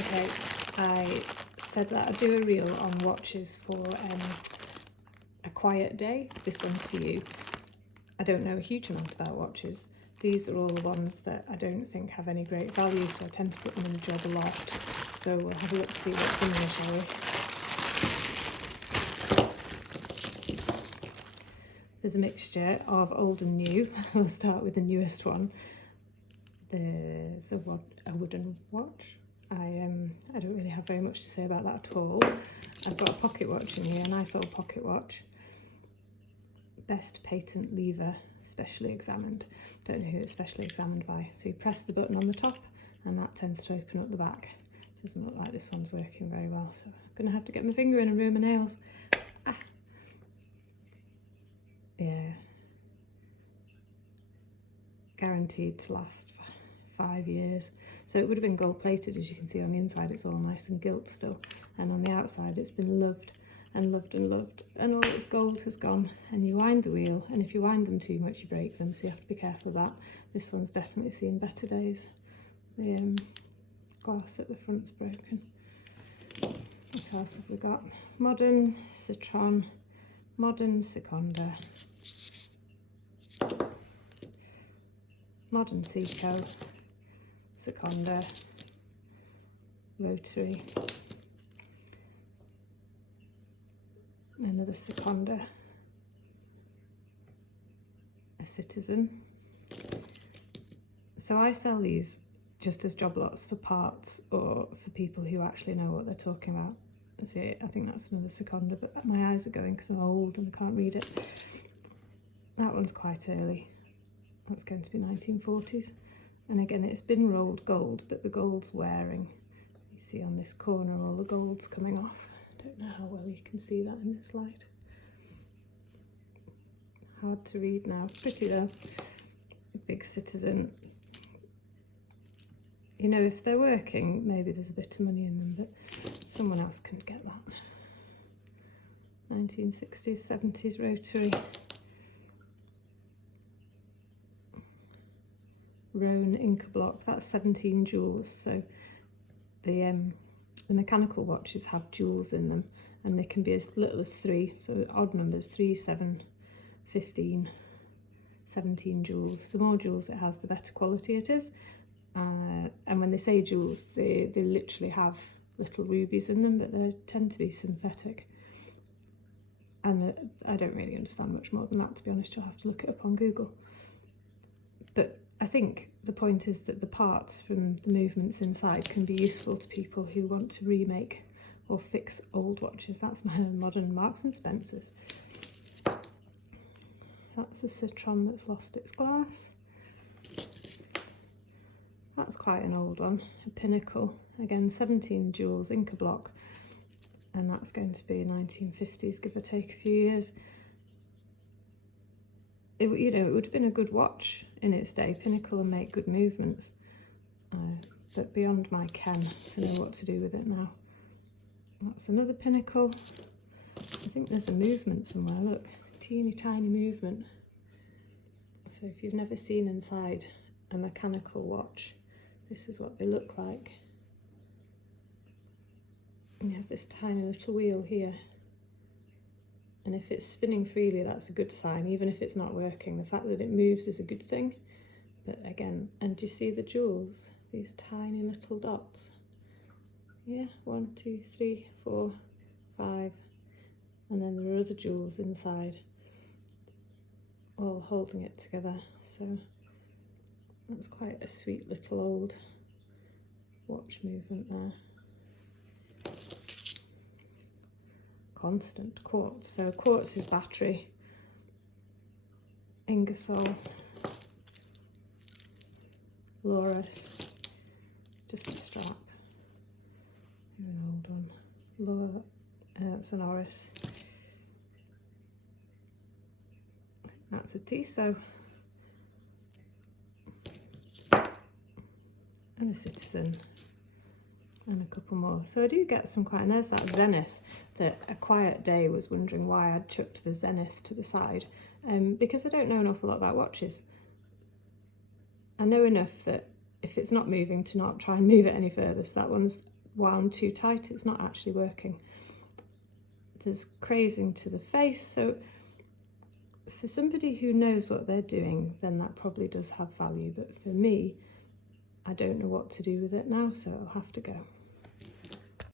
Okay, I said that I'd do a reel on watches for a quiet day. This one's for you. I don't know a huge amount about watches. These are all the ones that I don't think have any great value, so I tend to put them in the job a lot. So we'll have a look to see what's in there, shall we? There's a mixture of old and new. We'll start with the newest one. There's a wooden watch. I don't really have very much to say about that at all. I've got a pocket watch in here, a nice old pocket watch. Best patent lever, specially examined. Don't know who it's specially examined by. So you press the button on the top and that tends to open up the back. Doesn't look like this one's working very well, so I'm gonna have to get my finger in and ruin my nails. Ah. Yeah. Guaranteed to last 5 years. So it would have been gold plated, as you can see on the inside. It's all nice and gilt still, and on the outside it's been loved and loved and loved, and all its gold has gone. And you wind the wheel, and if you wind them too much you break them, so you have to be careful of that. This one's definitely seen better days. The glass at the front's broken. What else have we got? Modern Citron, modern Seconda, modern Seiko, Seconda, rotary, another Seconda, a Citizen. So I sell these just as job lots for parts or for people who actually know what they're talking about. See, I think that's another Seconda, but my eyes are going because I'm old and I can't read it. That one's quite early. That's going to be 1940s. And again, it's been rolled gold, but the gold's wearing. You see on this corner, all the gold's coming off. I don't know how well you can see that in this light. Hard to read now. Pretty though. Big Citizen. You know, if they're working, maybe there's a bit of money in them, but someone else couldn't get that. 1960s, 70s rotary. Roan Inca block, that's 17 jewels. So the mechanical watches have jewels in them, and they can be as little as 3, so odd numbers, 3, 7, 15, 17 jewels. The more jewels it has, the better quality it is. And when they say jewels, they literally have little rubies in them, but they tend to be synthetic. And I don't really understand much more than that, to be honest. You'll have to look it up on Google. But I think the point is that the parts from the movements inside can be useful to people who want to remake or fix old watches. That's my modern Marks and Spencer's. That's a Citron that's lost its glass. That's quite an old one, a Pinnacle, again 17 jewels, Inca block, and that's going to be 1950s, give or take a few years. It would have been a good watch in its day. Pinnacle will make good movements, but beyond my ken to know what to do with it now. That's another Pinnacle. I think there's a movement somewhere, look, teeny tiny movement. So if you've never seen inside a mechanical watch, this is what they look like. And you have this tiny little wheel here. And if it's spinning freely, that's a good sign, even if it's not working. The fact that it moves is a good thing. But again, and do you see the jewels? These tiny little dots. Yeah, 1, 2, 3, 4, 5. And then there are other jewels inside, all holding it together. So that's quite a sweet little old watch movement there. Constant quartz. So quartz is battery. Ingersoll. Loris. Just a strap. An old one. It's an Oris. That's a Tissot. And a Citizen. And a couple more. So I do get some quite, and there's that Zenith that a quiet day was wondering why I'd chucked the Zenith to the side, because I don't know an awful lot about watches. I know enough that if it's not moving to not try and move it any further, so that one's wound too tight, it's not actually working. There's crazing to the face, so for somebody who knows what they're doing, then that probably does have value, but for me, I don't know what to do with it now, so I'll have to go.